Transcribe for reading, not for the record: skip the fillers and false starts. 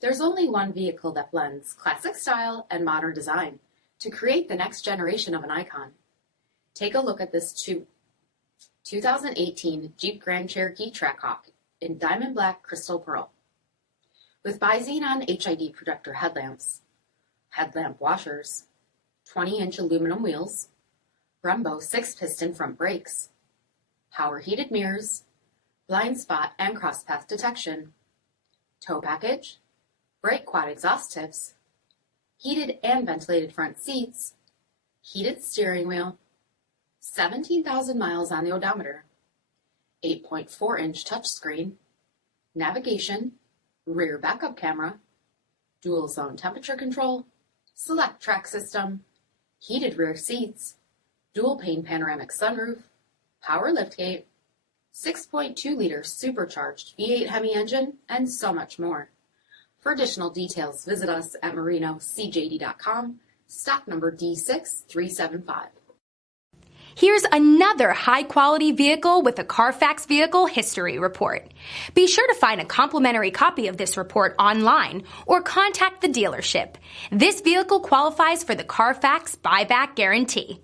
There's only one vehicle that blends classic style and modern design to create the next generation of an icon. Take a look at this 2018 Jeep Grand Cherokee Trackhawk in diamond black crystal pearl. With BI-XENON HID projector headlamps, headlamp washers, 20-inch aluminum wheels, BREMBO 6-piston front brakes, power heated mirrors, blind spot and cross-path detection, tow package, brake quad exhaust tips, heated and ventilated front seats, heated steering wheel, 17,000 miles on the odometer, 8.4-inch touchscreen, navigation, rear backup camera, dual zone temperature control, SELEC-TRACK system, heated rear seats, dual-pane panoramic sunroof, power liftgate, 6.2-liter supercharged V8 HEMI engine, and so much more. For additional details, visit us at marinocjd.com, stock number D6375. Here's another high-quality vehicle with a CARFAX Vehicle History Report. Be sure to find a complimentary copy of this report online or contact the dealership. This vehicle qualifies for the CARFAX Buyback Guarantee.